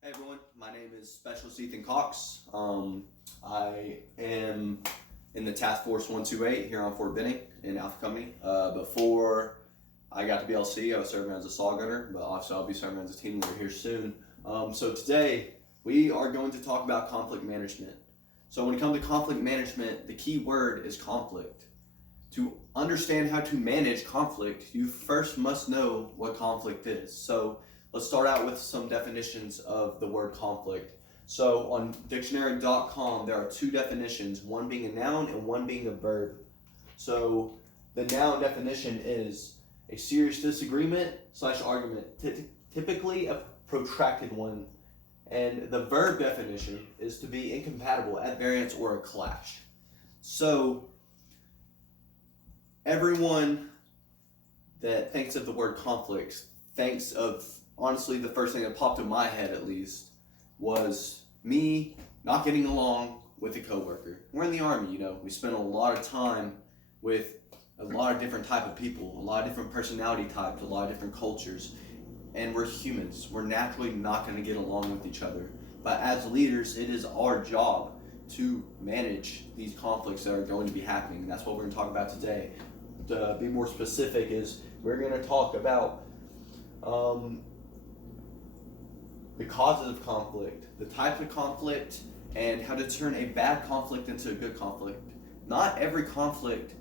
Hey everyone, my name is Specialist Ethan Cox. I am in the Task Force 128 here on Fort Benning in Alpha Company. Before I got to BLC, I was serving as a saw gunner, but obviously I'll be serving as a team leader here soon. So today we are going to talk about conflict management. So when it comes to conflict management, the key word is conflict. To understand how to manage conflict, you first must know what conflict is. So let's start out with some definitions of the word conflict. So on dictionary.com, there are two definitions, one being a noun and one being a verb. So the noun definition is a serious disagreement / argument, typically a protracted one. And the verb definition is to be incompatible, at variance, or a clash. So everyone that thinks of the word conflict thinks of, honestly, the first thing that popped in my head at least was me not getting along with a coworker. We're in the Army, we spend a lot of time with a lot of different type of people, a lot of different personality types, a lot of different cultures, and we're humans. We're naturally not going to get along with each other. But as leaders, it is our job to manage these conflicts that are going to be happening. And that's what we're going to talk about today. To be more specific, is we're going to talk about the causes of conflict, the types of conflict, and how to turn a bad conflict into a good conflict. Not every conflict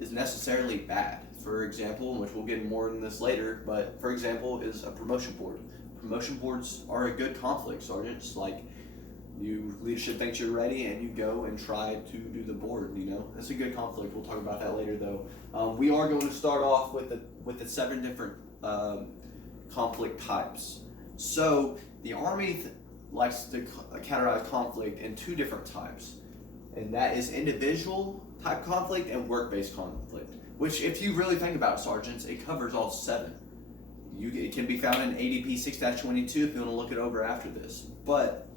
is necessarily bad. For example, which we'll get more in this later, but for example, is a promotion board. Promotion boards are a good conflict, sergeants. Like, leadership thinks you're ready and you go and try to do the board. That's a good conflict. We'll talk about that later, though. We are going to start off with the 7 different conflict types. So the Army likes to categorize conflict in 2 different types, and that is individual type conflict and work-based conflict, which, if you really think about it, sergeants, it covers all 7. It can be found in ADP 6-22 if you want to look it over after this. But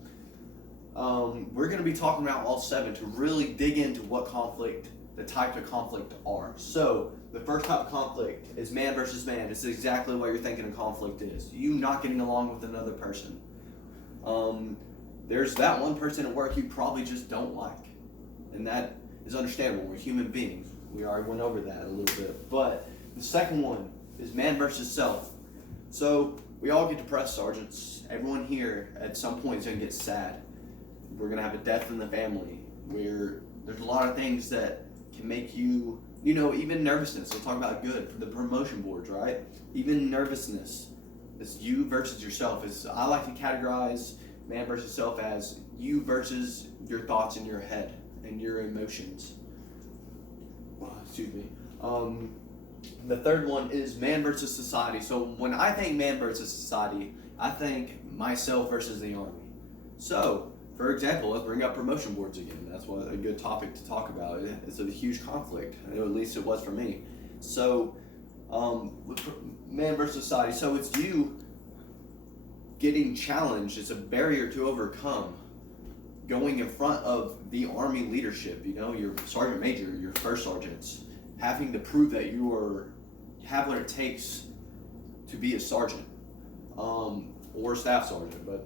we're going to be talking about all 7 to really dig into what the types of conflict are. So the first type of conflict is man versus man. It's exactly what you're thinking a conflict is. You not getting along with another person. There's that one person at work you probably just don't like. And that is understandable. We're human beings. We already went over that a little bit. But the second one is man versus self. So we all get depressed, sergeants. Everyone here at some point is going to get sad. We're going to have a death in the family. There's a lot of things that can make you, even nervousness. We'll talk about good for the promotion boards, right? Even nervousness. It's you versus yourself. I like to categorize man versus self as you versus your thoughts in your head and your emotions. Excuse me. The third one is man versus society. So when I think man versus society, I think myself versus the Army. So, for example, let's bring up promotion boards again. That's a good topic to talk about. It's a huge conflict. I know at least it was for me. So, man versus society. So it's you getting challenged. It's a barrier to overcome. Going in front of the Army leadership, your sergeant major, your first sergeants, having to prove that you have what it takes to be a sergeant, or staff sergeant. But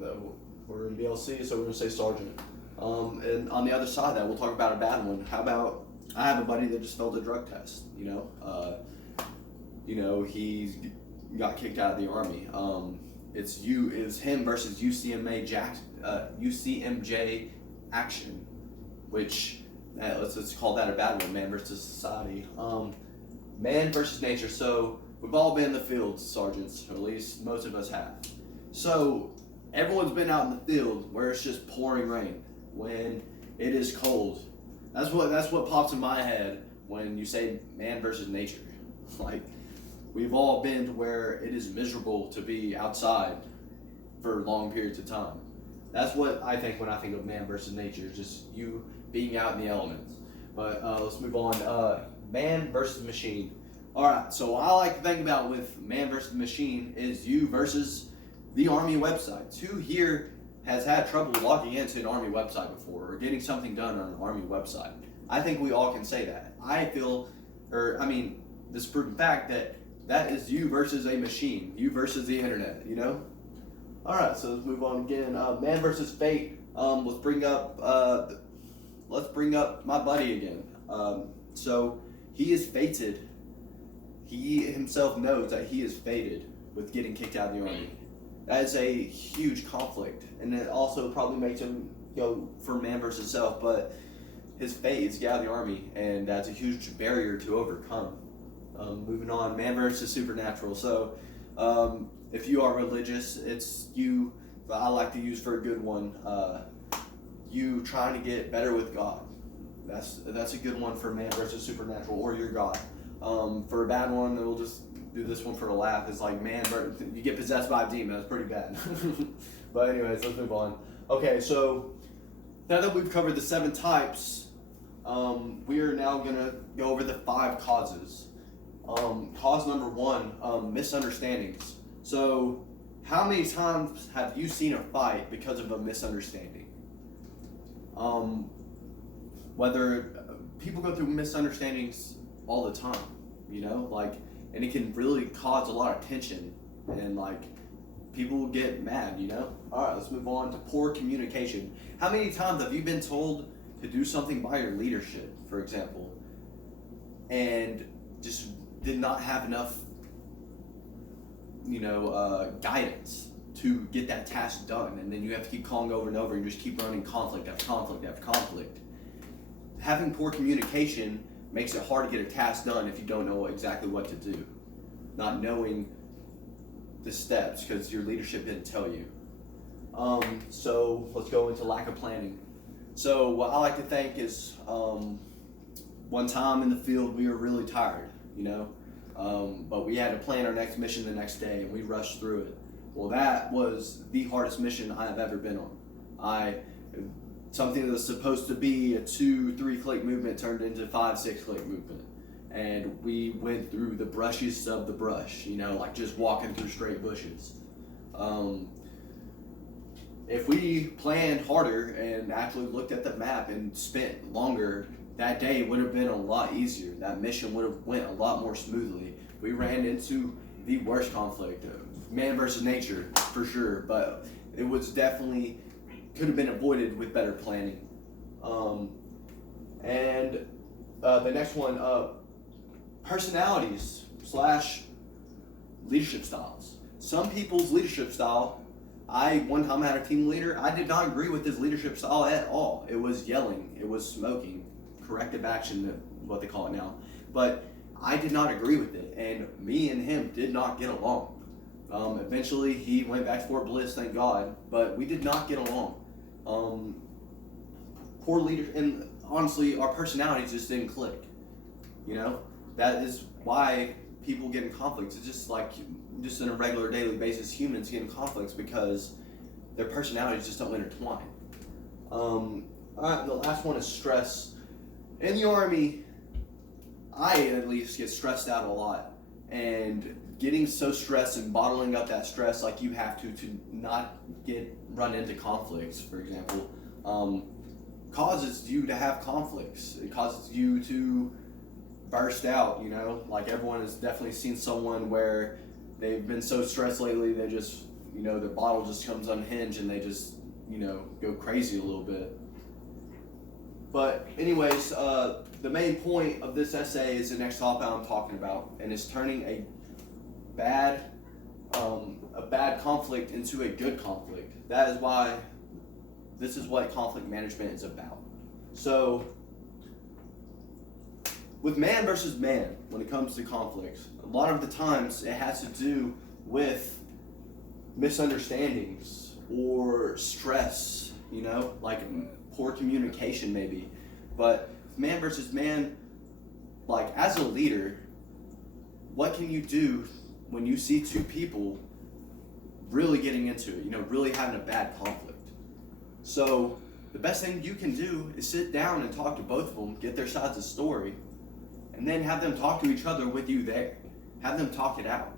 we're in BLC, so we're going to say sergeant. And on the other side of that, we'll talk about a bad one. How about, I have a buddy that just failed a drug test, he got kicked out of the Army. It's him versus UCMJ action, which, let's call that a bad one, man versus society. Man versus nature. So we've all been in the field, sergeants, or at least most of us have. So everyone's been out in the field where it's just pouring rain, when it is cold. That's what pops in my head when you say man versus nature. Like, we've all been to where it is miserable to be outside for long periods of time. That's what I think when I think of man versus nature, just you being out in the elements. But let's move on. Man versus machine. All right, so what I like to think about with man versus machine is you versus the Army website. Who here has had trouble logging into an Army website before or getting something done on an Army website? I think we all can say that. This is proven fact that is you versus a machine, you versus the internet, All right, so let's move on again. Man versus fate. Let's bring up my buddy again. So he is fated. He himself knows that he is fated with getting kicked out of the army. That is a huge conflict, and it also probably makes him go for man versus self. But his fate is to get out of the army, and that's a huge barrier to overcome. Moving on, man versus supernatural. So, if you are religious, it's you. I like to use for a good one. You trying to get better with God. That's a good one for man versus supernatural or your God. For a bad one, we'll just do this one for a laugh. It's like man, you get possessed by a demon. That's pretty bad. But anyways, let's move on. Okay, so now that we've covered the 7 types, we are now gonna go over the 5 causes. Cause number 1, misunderstandings. So, how many times have you seen a fight because of a misunderstanding? Whether people go through misunderstandings all the time, and it can really cause a lot of tension, and people get mad, All right, let's move on to poor communication. How many times have you been told to do something by your leadership, for example, and just did not have enough, guidance to get that task done, and then you have to keep calling over and over, and just keep running conflict after conflict after conflict. Having poor communication makes it hard to get a task done if you don't know exactly what to do, not knowing the steps because your leadership didn't tell you. So let's go into lack of planning. So what I like to think is, one time in the field we were really tired, but we had to plan our next mission the next day, and we rushed through it. Well, that was the hardest mission I have ever been on. Something that was supposed to be a 2-3 click movement turned into 5-6 click movement, and we went through the brushiest of the brush, like just walking through straight bushes. If we planned harder and actually looked at the map and spent longer, that day would have been a lot easier. That mission would have went a lot more smoothly. We ran into the worst conflict, man versus nature, for sure, but it was definitely could have been avoided with better planning. And the next one, personalities / leadership styles. Some people's leadership style, one time had a team leader, I did not agree with his leadership style at all. It was yelling, it was smoking, corrective action, what they call it now. But I did not agree with it, and me and him did not get along. Eventually, he went back to Fort Bliss, thank God, but we did not get along. Poor leader, and honestly, our personalities just didn't click. That is why people get in conflicts. It's just just on a regular daily basis, humans get in conflicts because their personalities just don't intertwine. All right, the last one is stress. In the Army, I at least get stressed out a lot, and getting so stressed and bottling up that stress like you have to not run into conflicts, for example, causes you to have conflicts. It causes you to burst out, everyone has definitely seen someone where they've been so stressed lately, they just, their bottle just comes unhinged and they just, go crazy a little bit. But anyways, the main point of this essay is the next topic I'm talking about, and it's turning a bad conflict into a good conflict. That is why this is what conflict management is about. So, with man versus man, when it comes to conflicts, a lot of the times it has to do with misunderstandings or stress, poor communication maybe. But man versus man, as a leader, what can you do when you see 2 people really getting into it, really having a bad conflict? So the best thing you can do is sit down and talk to both of them, get their sides of the story, and then have them talk to each other with you there. Have them talk it out.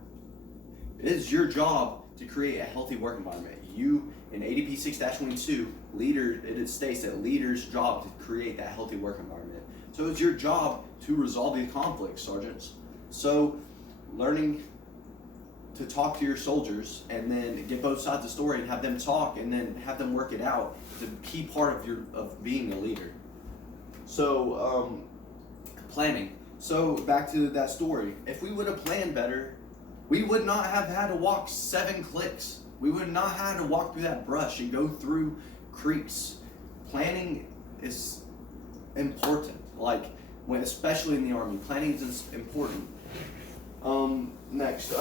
It is your job to create a healthy work environment. You, in ADP 6-22, it states that leaders' job to create that healthy work environment. So it's your job to resolve these conflicts, sergeants. So learning to talk to your soldiers and then get both sides of the story and have them talk and then have them work it out is a key part of being a leader. So planning. So back to that story. If we would have planned better, we would not have had to walk 7 clicks. We would not have had to walk through that brush and go through creeks. Planning is important. Like especially in the Army, planning is important. Next,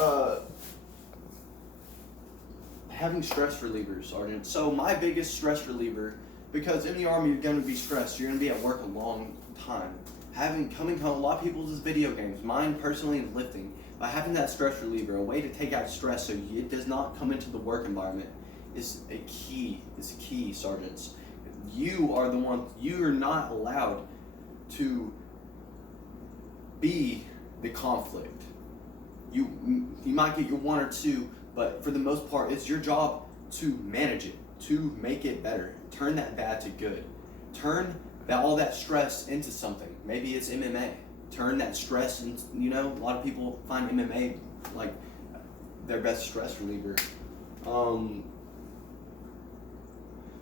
having stress relievers, Sergeant. So my biggest stress reliever, because in the Army you're going to be stressed. You're going to be at work a long time. Coming home, a lot of people's is video games. Mine personally is lifting. By having that stress reliever, a way to take out stress so it does not come into the work environment, is a key. It's key, sergeants. You are the one. You are not allowed to be the conflict. You might get your 1 or 2, but for the most part, it's your job to manage it, to make it better, turn that bad to good, turn all that stress into something. Maybe it's MMA. Turn that stress into, a lot of people find MMA like their best stress reliever.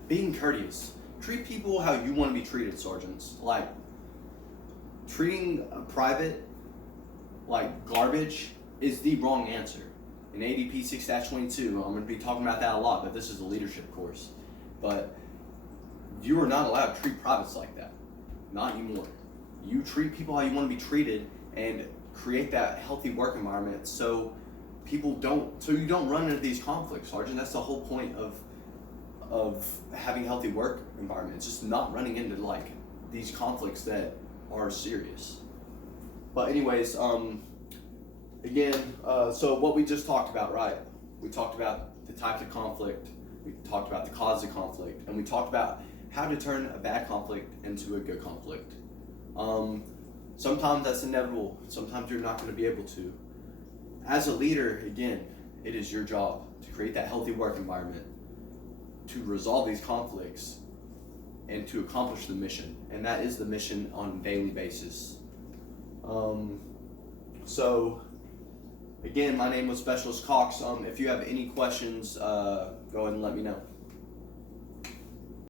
Being courteous. Treat people how you want to be treated, sergeants. Like treating a private like garbage is the wrong answer. In ADP 6-22, I'm going to be talking about that a lot, but this is a leadership course. But you are not allowed to treat privates like that. Not anymore. You treat people how you want to be treated and create that healthy work environment so you don't run into these conflicts, Sergeant. That's the whole point of having a healthy work environment. It's just not running into like these conflicts that are serious. But anyways, again, so what we just talked about, right? We talked about the types of conflict, we talked about the cause of conflict, and we talked about how to turn a bad conflict into a good conflict. Sometimes that's inevitable. Sometimes you're not going to be able to. As a leader, again, it is your job to create that healthy work environment, to resolve these conflicts, and to accomplish the mission. And that is the mission on a daily basis. So, again, my name was Specialist Cox. If you have any questions, go ahead and let me know.